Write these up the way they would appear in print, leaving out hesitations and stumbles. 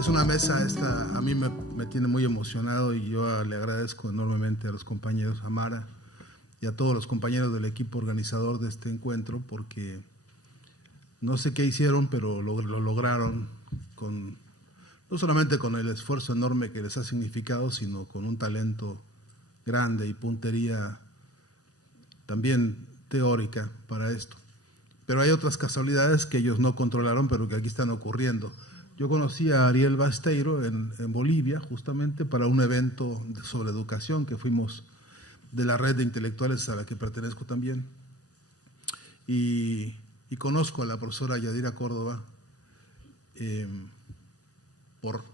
Es una mesa esta, a mí me tiene muy emocionado y yo le agradezco enormemente a los compañeros, a Mara y a todos los compañeros del equipo organizador de este encuentro, porque no sé qué hicieron, pero lo lograron no solamente con el esfuerzo enorme que les ha significado, sino con un talento grande y puntería también teórica para esto. Pero hay otras casualidades que ellos no controlaron, pero que aquí están ocurriendo. Yo conocí a Ariel Basteiro en Bolivia, justamente para un evento sobre educación que fuimos de la red de intelectuales a la que pertenezco también. Y conozco a la profesora Yadira Córdoba por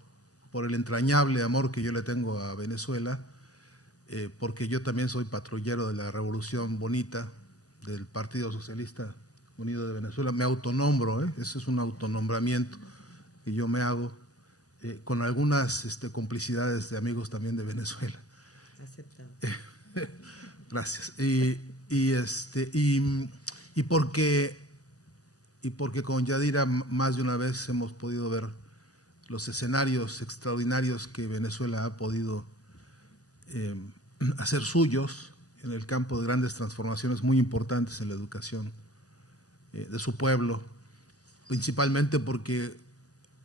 el entrañable amor que yo le tengo a Venezuela, porque yo también soy patrullero de la Revolución Bonita del Partido Socialista Unido de Venezuela. Me autonombro, ese es un autonombramiento que yo me hago, con algunas complicidades de amigos también de Venezuela. Aceptado. Gracias. Y porque con Yadira más de una vez hemos podido ver los escenarios extraordinarios que Venezuela ha podido hacer suyos en el campo de grandes transformaciones muy importantes en la educación de su pueblo, principalmente porque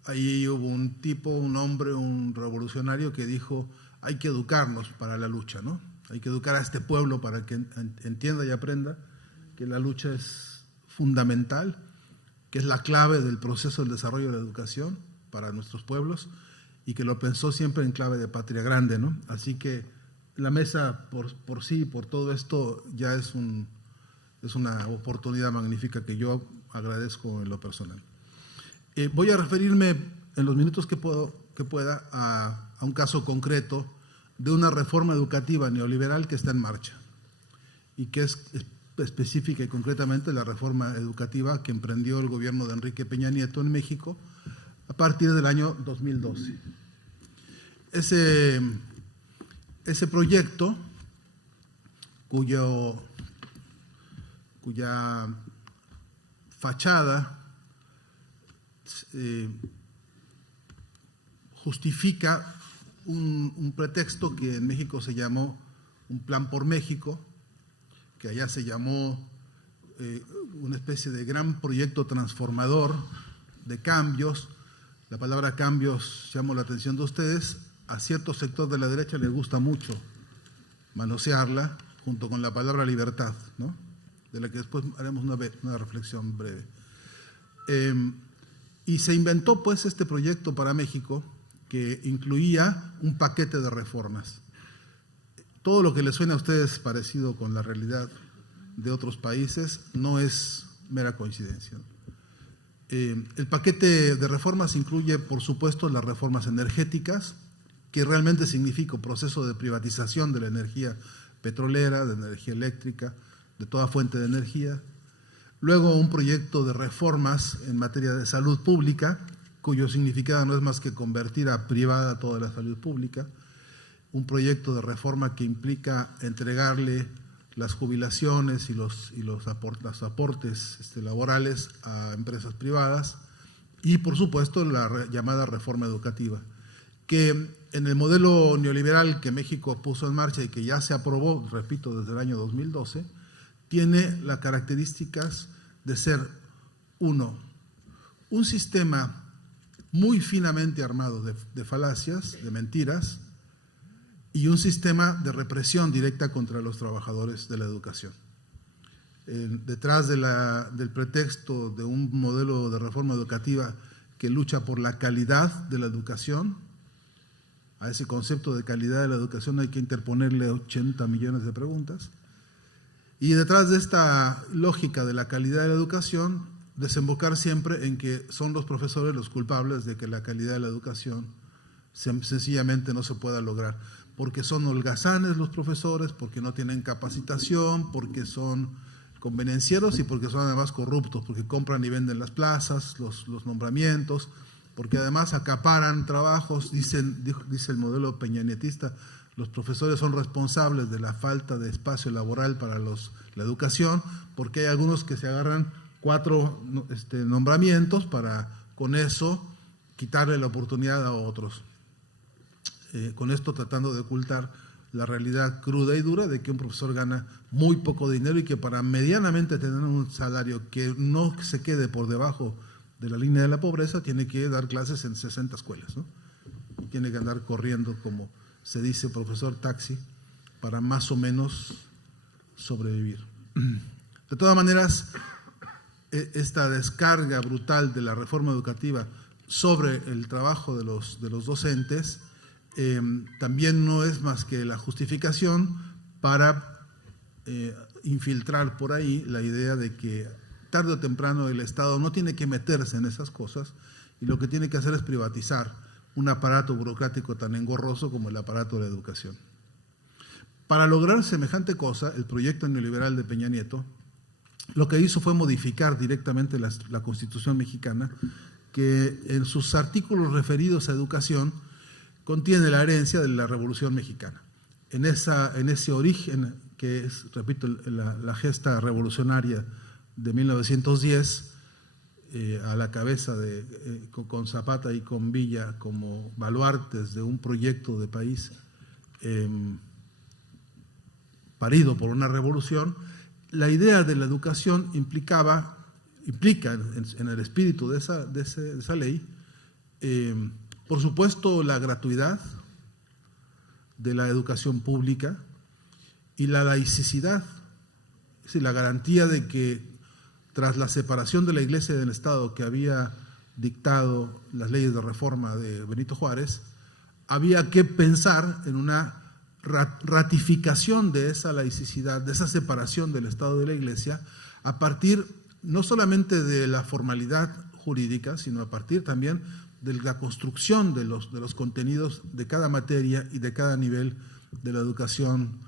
ahí hubo un hombre, un revolucionario que dijo: hay que educarnos para la lucha, ¿no? Hay que educar a este pueblo para que entienda y aprenda que la lucha es fundamental, que es la clave del proceso del desarrollo de la educación para nuestros pueblos, y que lo pensó siempre en clave de patria grande, ¿no? Así que la mesa por sí, por todo esto, ya es una oportunidad magnífica que yo agradezco en lo personal. Voy a referirme en los minutos que pueda a un caso concreto de una reforma educativa neoliberal que está en marcha y que es específica y concretamente la reforma educativa que emprendió el gobierno de Enrique Peña Nieto en México a partir del año 2012. Ese proyecto, cuya fachada justifica un pretexto que en México se llamó un Plan por México, que allá se llamó una especie de gran proyecto transformador de cambios. La palabra cambios llamó la atención de ustedes. A cierto sector de la derecha les gusta mucho manosearla, junto con la palabra libertad, ¿no? De la que después haremos una reflexión breve. Y se inventó pues este proyecto para México, que incluía un paquete de reformas. Todo lo que les suena a ustedes parecido con la realidad de otros países no es mera coincidencia. El paquete de reformas incluye, por supuesto, las reformas energéticas, que realmente significa un proceso de privatización de la energía petrolera, de energía eléctrica, de toda fuente de energía. Luego un proyecto de reformas en materia de salud pública, cuyo significado no es más que convertir a privada toda la salud pública. Un proyecto de reforma que implica entregarle las jubilaciones y los aportes laborales a empresas privadas. Y, por supuesto, la llamada reforma educativa, que en el modelo neoliberal que México puso en marcha y que ya se aprobó, repito, desde el año 2012, tiene las características de ser, un sistema muy finamente armado de falacias, de mentiras, y un sistema de represión directa contra los trabajadores de la educación. Detrás del pretexto de un modelo de reforma educativa que lucha por la calidad de la educación, a ese concepto de calidad de la educación hay que interponerle 80 millones de preguntas. Y detrás de esta lógica de la calidad de la educación, desembocar siempre en que son los profesores los culpables de que la calidad de la educación sencillamente no se pueda lograr, porque son holgazanes los profesores, porque no tienen capacitación, porque son convenencieros y porque son además corruptos, porque compran y venden las plazas, los nombramientos, porque además acaparan trabajos. Dice el modelo peñanietista: los profesores son responsables de la falta de espacio laboral para la educación, porque hay algunos que se agarran 4 nombramientos para con eso quitarle la oportunidad a otros. Con esto tratando de ocultar la realidad cruda y dura de que un profesor gana muy poco dinero y que para medianamente tener un salario que no se quede por debajo de la línea de la pobreza, tiene que dar clases en 60 escuelas, ¿no? Tiene que andar corriendo, como se dice, profesor taxi, para más o menos sobrevivir. De todas maneras, esta descarga brutal de la reforma educativa sobre el trabajo de los docentes también no es más que la justificación para infiltrar por ahí la idea de que tarde o temprano el Estado no tiene que meterse en esas cosas y lo que tiene que hacer es privatizar un aparato burocrático tan engorroso como el aparato de la educación. Para lograr semejante cosa, el proyecto neoliberal de Peña Nieto lo que hizo fue modificar directamente la Constitución mexicana, que en sus artículos referidos a educación contiene la herencia de la Revolución Mexicana. En ese origen, que es, repito, la gesta revolucionaria de 1910, a la cabeza con Zapata y con Villa como baluartes de un proyecto de país parido por una revolución, la idea de la educación implica en el espíritu de esa ley, por supuesto, la gratuidad de la educación pública y la laicidad, es decir, la garantía de que tras la separación de la Iglesia y del Estado que había dictado las leyes de reforma de Benito Juárez, había que pensar en una ratificación de esa laicidad, de esa separación del Estado de la Iglesia, a partir no solamente de la formalidad jurídica, sino a partir también de la construcción de los contenidos de cada materia y de cada nivel de la educación,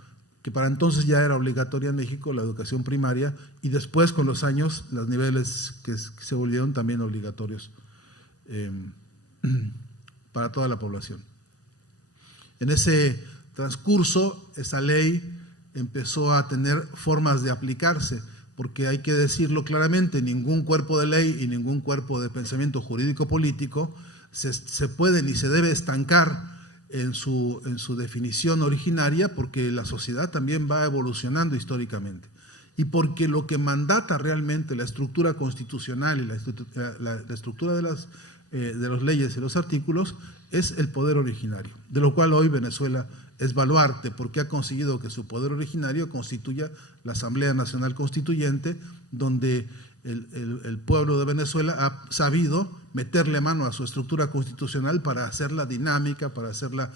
que para entonces ya era obligatoria en México, la educación primaria, y después con los años los niveles que se volvieron también obligatorios para toda la población. En ese transcurso, esa ley empezó a tener formas de aplicarse, porque hay que decirlo claramente, ningún cuerpo de ley y ningún cuerpo de pensamiento jurídico-político se puede ni se debe estancar en su definición originaria, porque la sociedad también va evolucionando históricamente y porque lo que mandata realmente la estructura constitucional y la estructura de las leyes y los artículos es el poder originario, de lo cual hoy Venezuela es baluarte, porque ha conseguido que su poder originario constituya la Asamblea Nacional Constituyente, donde el pueblo de Venezuela ha sabido meterle mano a su estructura constitucional para hacerla dinámica, para hacerla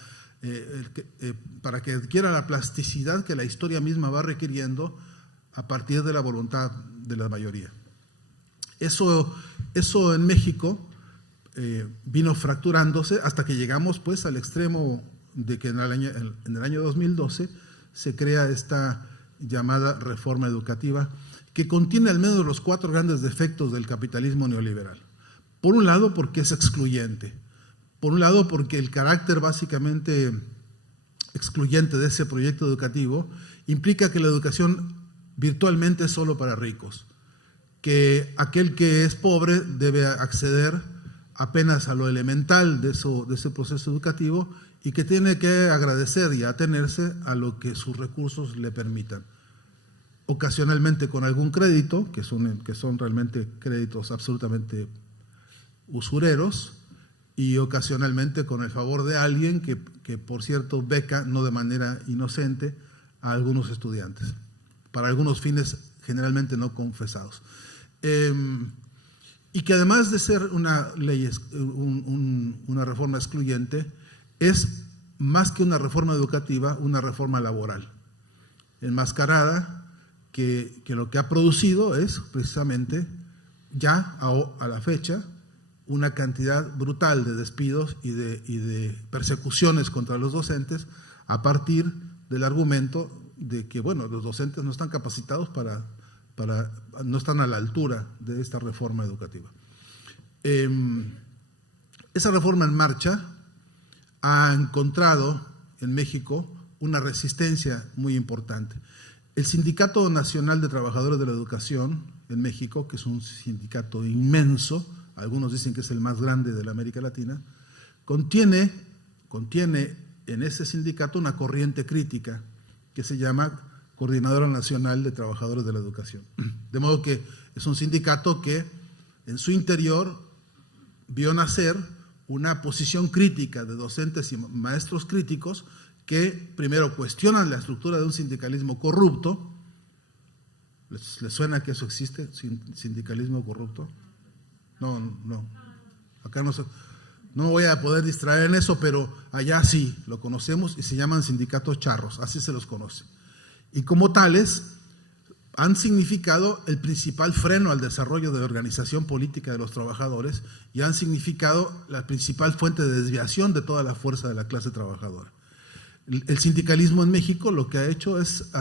para que adquiera la plasticidad que la historia misma va requiriendo a partir de la voluntad de la mayoría. Eso en México vino fracturándose hasta que llegamos pues al extremo de que en el año 2012 se crea esta llamada reforma educativa, que contiene al menos los 4 grandes defectos del capitalismo neoliberal. Por un lado, porque es excluyente. Por un lado, porque el carácter básicamente excluyente de ese proyecto educativo implica que la educación virtualmente es solo para ricos, que aquel que es pobre debe acceder apenas a lo elemental de ese proceso educativo y que tiene que agradecer y atenerse a lo que sus recursos le permitan. Ocasionalmente con algún crédito, que son realmente créditos absolutamente usureros, y ocasionalmente con el favor de alguien que por cierto beca, no de manera inocente, a algunos estudiantes, para algunos fines generalmente no confesados. Y que además de ser una ley, una reforma excluyente, es más que una reforma educativa, una reforma laboral, enmascarada, que lo que ha producido es precisamente ya a la fecha una cantidad brutal de despidos y de persecuciones contra los docentes a partir del argumento de que, bueno, los docentes no están capacitados no están a la altura de esta reforma educativa. Esa reforma en marcha ha encontrado en México una resistencia muy importante. El Sindicato Nacional de Trabajadores de la Educación en México, que es un sindicato inmenso, algunos dicen que es el más grande de la América Latina, contiene en ese sindicato una corriente crítica que se llama Coordinadora Nacional de Trabajadores de la Educación. De modo que es un sindicato que en su interior vio nacer una posición crítica de docentes y maestros críticos que primero cuestionan la estructura de un sindicalismo corrupto. ¿Les suena que eso existe, sindicalismo corrupto? No. Acá no me voy a poder distraer en eso, pero allá sí, lo conocemos y se llaman sindicatos charros, así se los conoce. Y como tales, han significado el principal freno al desarrollo de la organización política de los trabajadores y han significado la principal fuente de desviación de toda la fuerza de la clase trabajadora. El sindicalismo en México lo que ha hecho es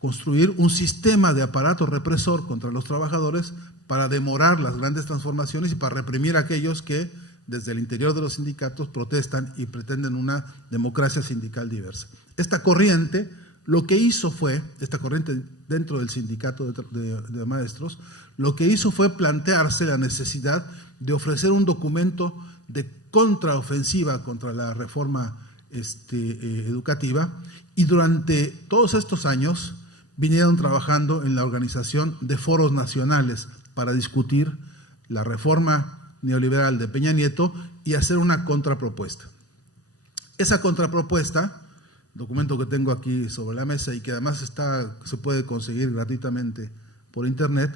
construir un sistema de aparato represor contra los trabajadores para demorar las grandes transformaciones y para reprimir a aquellos que desde el interior de los sindicatos protestan y pretenden una democracia sindical diversa. Esta corriente lo que hizo fue, esta corriente dentro del sindicato de maestros, lo que hizo fue plantearse la necesidad de ofrecer un documento de contraofensiva contra la reforma educativa, y durante todos estos años vinieron trabajando en la organización de foros nacionales para discutir la reforma neoliberal de Peña Nieto y hacer una contrapropuesta. Esa contrapropuesta, documento que tengo aquí sobre la mesa y que además se puede conseguir gratuitamente por internet,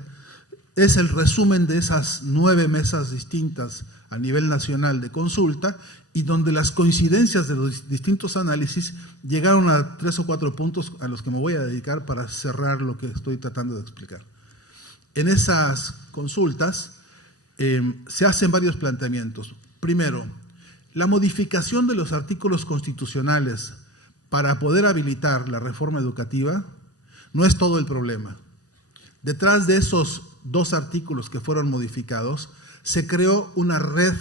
es el resumen de esas 9 mesas distintas a nivel nacional de consulta, y donde las coincidencias de los distintos análisis llegaron a 3 o 4 puntos a los que me voy a dedicar para cerrar lo que estoy tratando de explicar. En esas consultas se hacen varios planteamientos. Primero, la modificación de los artículos constitucionales para poder habilitar la reforma educativa no es todo el problema. Detrás de esos 2 artículos que fueron modificados, se creó una red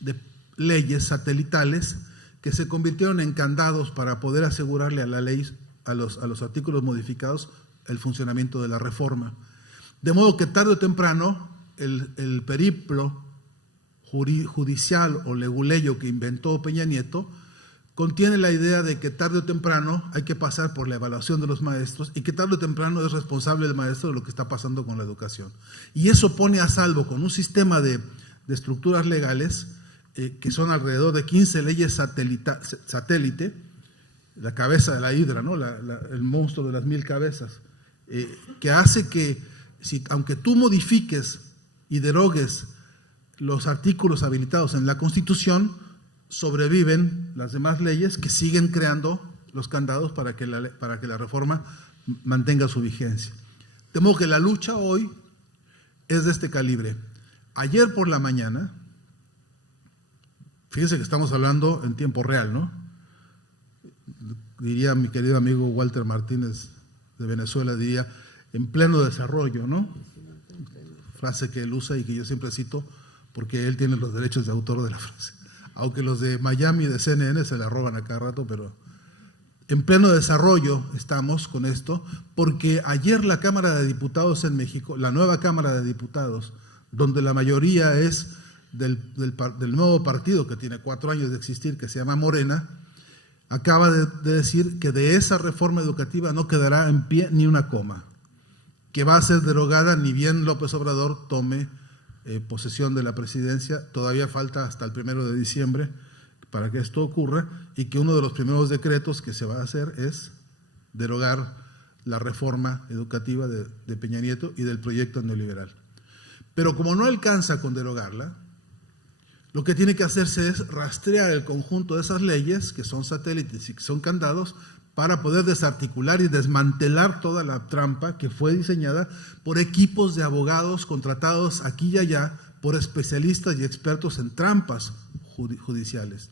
de leyes satelitales que se convirtieron en candados para poder asegurarle a la ley, a los artículos modificados, el funcionamiento de la reforma. De modo que tarde o temprano el periplo judicial o leguleyo que inventó Peña Nieto contiene la idea de que tarde o temprano hay que pasar por la evaluación de los maestros y que tarde o temprano es responsable el maestro de lo que está pasando con la educación. Y eso pone a salvo con un sistema de estructuras legales que son alrededor de 15 leyes satélite, la cabeza de la hidra, ¿no? El monstruo de las 1000 cabezas, que hace que, aunque tú modifiques y derogues los artículos habilitados en la Constitución, sobreviven las demás leyes que siguen creando los candados para que la reforma mantenga su vigencia. De modo que la lucha hoy es de este calibre. Ayer por la mañana, fíjense que estamos hablando en tiempo real, ¿no? Diría mi querido amigo Walter Martínez de Venezuela, diría, en pleno desarrollo, ¿no? Frase que él usa y que yo siempre cito porque él tiene los derechos de autor de la frase. Aunque los de Miami y de CNN se la roban a cada rato, pero en pleno desarrollo estamos con esto, porque ayer la Cámara de Diputados en México, la nueva Cámara de Diputados, donde la mayoría es del nuevo partido que tiene 4 años de existir, que se llama Morena, acaba de decir que de esa reforma educativa no quedará en pie ni una coma, que va a ser derogada ni bien López Obrador tome posesión de la presidencia. Todavía falta hasta el 1 de diciembre para que esto ocurra, y que uno de los primeros decretos que se va a hacer es derogar la reforma educativa de Peña Nieto y del proyecto neoliberal. Pero como no alcanza con derogarla, lo que tiene que hacerse es rastrear el conjunto de esas leyes, que son satélites y que son candados, para poder desarticular y desmantelar toda la trampa que fue diseñada por equipos de abogados contratados aquí y allá por especialistas y expertos en trampas judiciales.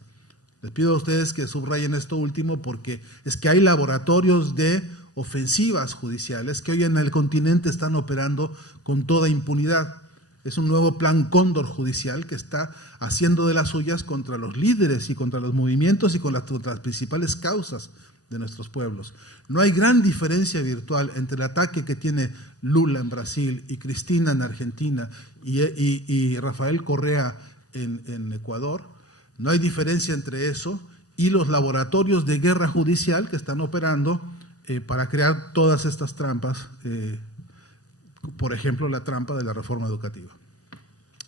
Les pido a ustedes que subrayen esto último, porque es que hay laboratorios de ofensivas judiciales que hoy en el continente están operando con toda impunidad. Es un nuevo plan Cóndor judicial que está haciendo de las suyas contra los líderes y contra los movimientos y contra las principales causas de nuestros pueblos. No hay gran diferencia virtual entre el ataque que tiene Lula en Brasil y Cristina en Argentina y Rafael Correa en Ecuador. No hay diferencia entre eso y los laboratorios de guerra judicial que están operando para crear todas estas trampas, por ejemplo, la trampa de la reforma educativa,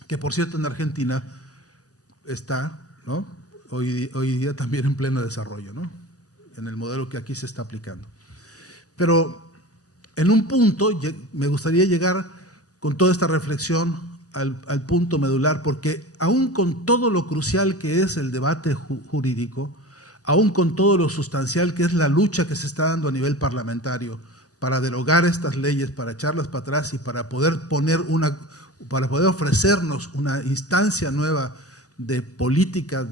que por cierto en Argentina está, ¿no?, hoy día también en pleno desarrollo, ¿no?, en el modelo que aquí se está aplicando. Pero en un punto me gustaría llegar con toda esta reflexión al punto medular, porque aún con todo lo crucial que es el debate jurídico, aún con todo lo sustancial que es la lucha que se está dando a nivel parlamentario para derogar estas leyes, para echarlas para atrás y para poder ofrecernos una instancia nueva de política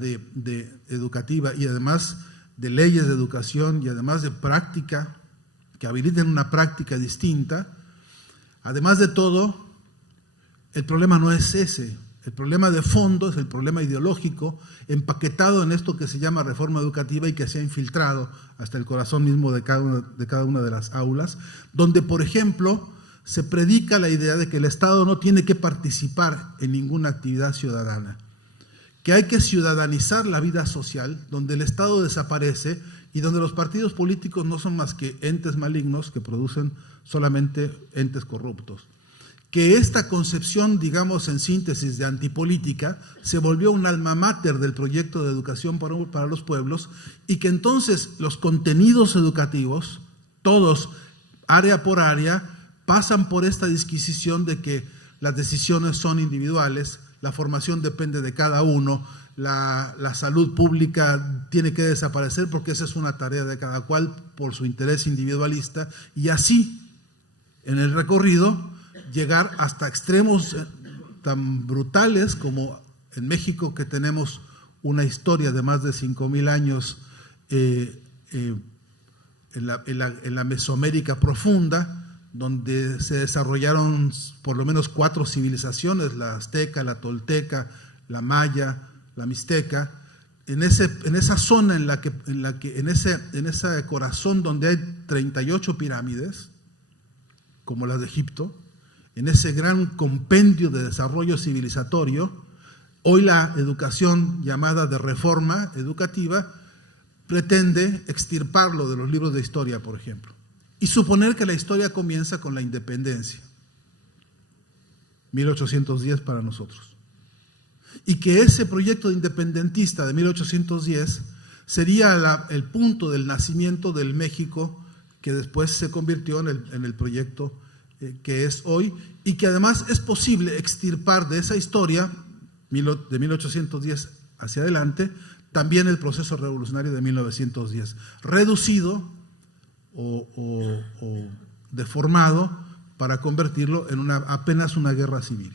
educativa y además de leyes de educación y además de práctica, que habiliten una práctica distinta. Además de todo, el problema no es ese. El problema de fondo es el problema ideológico empaquetado en esto que se llama reforma educativa y que se ha infiltrado hasta el corazón mismo de cada una de las aulas, donde, por ejemplo, se predica la idea de que el Estado no tiene que participar en ninguna actividad ciudadana, que hay que ciudadanizar la vida social, donde el Estado desaparece y donde los partidos políticos no son más que entes malignos que producen solamente entes corruptos. Que esta concepción, digamos en síntesis, de antipolítica, se volvió un alma mater del proyecto de educación para los pueblos y que entonces los contenidos educativos, todos, área por área, pasan por esta disquisición de que las decisiones son individuales, la formación depende de cada uno, la salud pública tiene que desaparecer porque esa es una tarea de cada cual por su interés individualista, y así, en el recorrido, llegar hasta extremos tan brutales como en México, que tenemos una historia de más de 5,000 años en la Mesoamérica profunda, donde se desarrollaron por lo menos 4 civilizaciones: la azteca, la tolteca, la maya, la mixteca. En esa zona, en ese corazón donde hay 38 pirámides, como las de Egipto, en ese gran compendio de desarrollo civilizatorio, hoy la educación llamada de reforma educativa pretende extirparlo de los libros de historia, por ejemplo, y suponer que la historia comienza con la independencia, 1810 para nosotros, y que ese proyecto independentista de 1810 sería el punto del nacimiento del México que después se convirtió en el proyecto que es hoy, y que además es posible extirpar de esa historia de 1810 hacia adelante también el proceso revolucionario de 1910, reducido o deformado para convertirlo en apenas una guerra civil.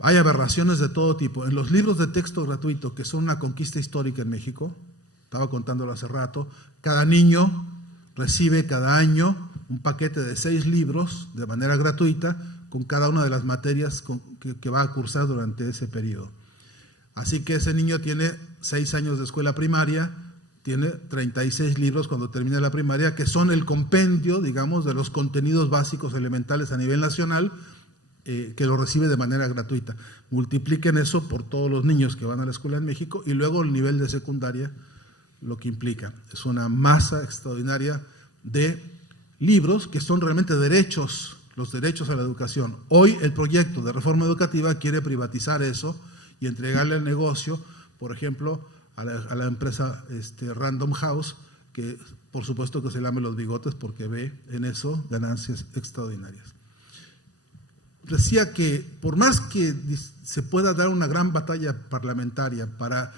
Hay aberraciones de todo tipo. En los libros de texto gratuito, que son una conquista histórica en México, estaba contándolo hace rato, cada niño recibe cada año un paquete de 6 libros de manera gratuita con cada una de las materias que va a cursar durante ese periodo. Así que ese niño tiene 6 años de escuela primaria, tiene 36 libros cuando termine la primaria, que son el compendio, digamos, de los contenidos básicos elementales a nivel nacional, que lo recibe de manera gratuita. Multipliquen eso por todos los niños que van a la escuela en México y luego el nivel de secundaria, lo que implica. Es una masa extraordinaria de libros que son realmente derechos, los derechos a la educación. Hoy el proyecto de reforma educativa quiere privatizar eso y entregarle al negocio, por ejemplo, a la empresa Random House, que por supuesto que se lame los bigotes porque ve en eso ganancias extraordinarias. Decía que por más que se pueda dar una gran batalla parlamentaria para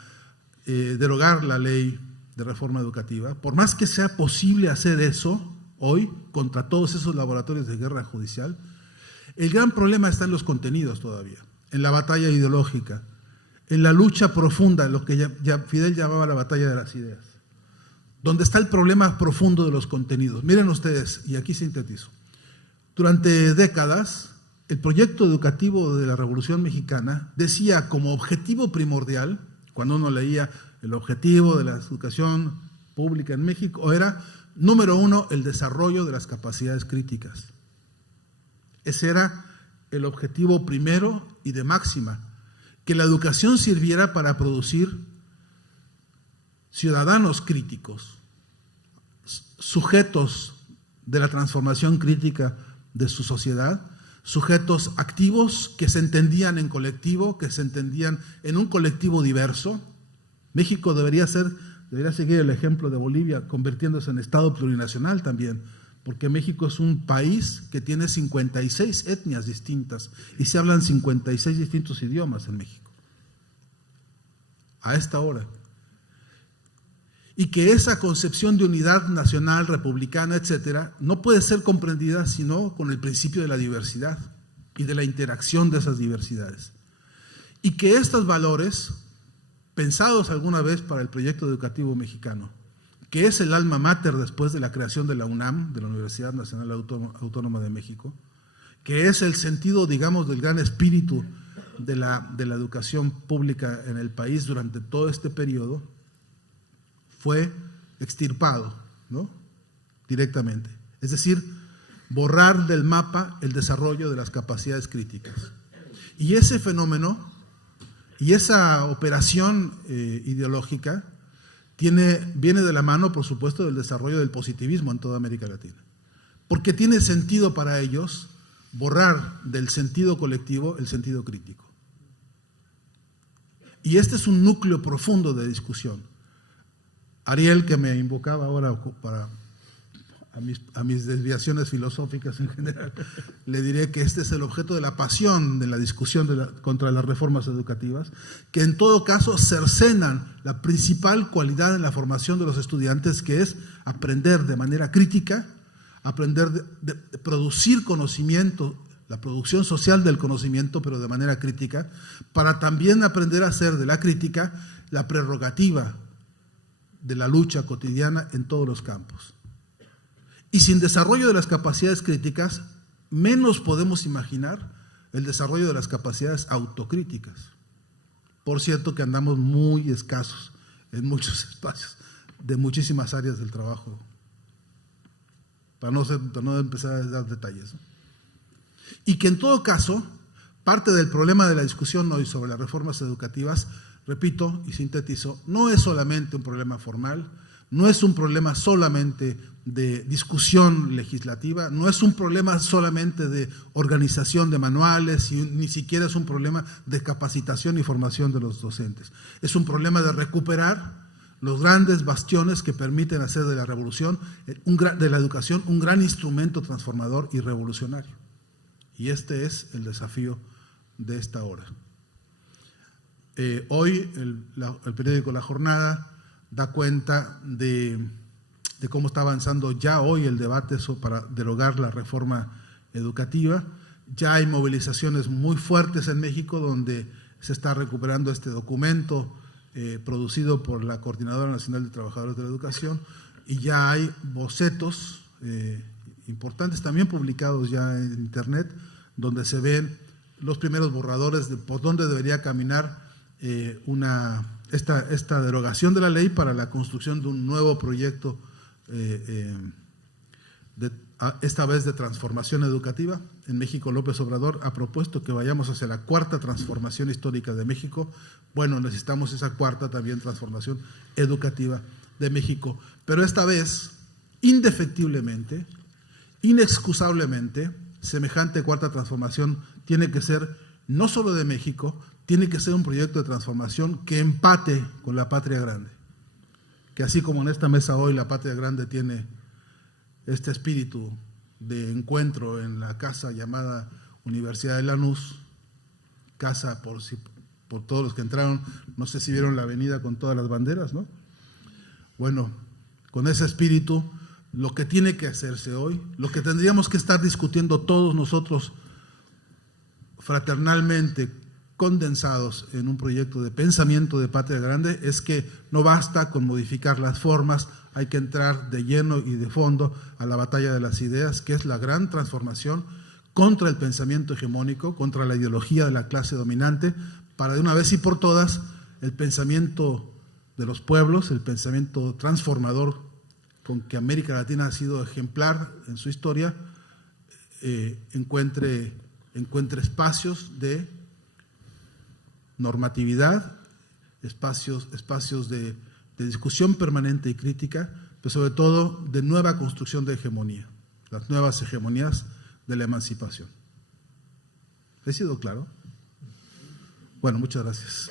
derogar la ley de reforma educativa, por más que sea posible hacer eso hoy contra todos esos laboratorios de guerra judicial, el gran problema está en los contenidos todavía, en la batalla ideológica, en la lucha profunda, lo que ya Fidel llamaba la batalla de las ideas, donde está el problema profundo de los contenidos. Miren ustedes, y aquí sintetizo, durante décadas el proyecto educativo de la Revolución Mexicana decía como objetivo primordial, cuando uno leía el objetivo de la educación pública en México era, número uno, el desarrollo de las capacidades críticas. Ese era el objetivo primero y de máxima, que la educación sirviera para producir ciudadanos críticos, sujetos de la transformación crítica de su sociedad, sujetos activos que se entendían en colectivo, que se entendían en un colectivo diverso. México debería seguir el ejemplo de Bolivia, convirtiéndose en Estado plurinacional también, porque México es un país que tiene 56 etnias distintas y se hablan 56 distintos idiomas en México, a esta hora. Y que esa concepción de unidad nacional, republicana, etcétera, no puede ser comprendida sino con el principio de la diversidad y de la interacción de esas diversidades. Y que estos valores, pensados alguna vez para el proyecto educativo mexicano, que es el alma mater después de la creación de la UNAM, de la Universidad Nacional Autónoma de México, que es el sentido, digamos, del gran espíritu de la educación pública en el país durante todo este periodo, fue extirpado, ¿no?, directamente. Es decir, borrar del mapa el desarrollo de las capacidades críticas. Y ese fenómeno y esa operación ideológica viene de la mano, por supuesto, del desarrollo del positivismo en toda América Latina. Porque tiene sentido para ellos borrar del sentido colectivo el sentido crítico. Y este es un núcleo profundo de discusión. Ariel, que me invocaba ahora a mis desviaciones filosóficas en general, le diré que este es el objeto de la pasión de la discusión contra las reformas educativas, que en todo caso cercenan la principal cualidad en la formación de los estudiantes, que es aprender de manera crítica, aprender de producir conocimiento, la producción social del conocimiento, pero de manera crítica, para también aprender a hacer de la crítica la prerrogativa de la lucha cotidiana en todos los campos. Y sin desarrollo de las capacidades críticas, menos podemos imaginar el desarrollo de las capacidades autocríticas. Por cierto que andamos muy escasos en muchos espacios de muchísimas áreas del trabajo, para no empezar a dar detalles, ¿no? Y que en todo caso, parte del problema de la discusión hoy sobre las reformas educativas, repito y sintetizo, no es solamente un problema formal, no es un problema solamente de discusión legislativa, no es un problema solamente de organización de manuales, y ni siquiera es un problema de capacitación y formación de los docentes. Es un problema de recuperar los grandes bastiones que permiten hacer de la revolución, de la educación, un gran instrumento transformador y revolucionario. Y este es el desafío de esta hora. Hoy el periódico La Jornada da cuenta de cómo está avanzando ya hoy el debate para derogar la reforma educativa. Ya hay movilizaciones muy fuertes en México donde se está recuperando este documento producido por la Coordinadora Nacional de Trabajadores de la Educación, y ya hay bocetos importantes también publicados ya en Internet, donde se ven los primeros borradores de por dónde debería caminar esta derogación de la ley para la construcción de un nuevo proyecto, esta vez de transformación educativa. En México, López Obrador ha propuesto que vayamos hacia la cuarta transformación histórica de México. Bueno, necesitamos esa cuarta también transformación educativa de México, pero esta vez, indefectiblemente, inexcusablemente, semejante cuarta transformación tiene que ser no solo de México, tiene que ser un proyecto de transformación que empate con la patria grande. Que así como en esta mesa hoy la patria grande tiene este espíritu de encuentro en la casa llamada Universidad de Lanús, casa por todos los que entraron, no sé si vieron la avenida con todas las banderas, ¿no? Bueno, con ese espíritu, lo que tiene que hacerse hoy, lo que tendríamos que estar discutiendo todos nosotros fraternalmente, condensados en un proyecto de pensamiento de patria grande, es que no basta con modificar las formas, hay que entrar de lleno y de fondo a la batalla de las ideas, que es la gran transformación contra el pensamiento hegemónico, contra la ideología de la clase dominante, para de una vez y por todas el pensamiento de los pueblos, el pensamiento transformador con que América Latina ha sido ejemplar en su historia, encuentre espacios de normatividad, espacios de discusión permanente y crítica, pero sobre todo de nueva construcción de hegemonía, las nuevas hegemonías de la emancipación. ¿He sido claro? Bueno, muchas gracias.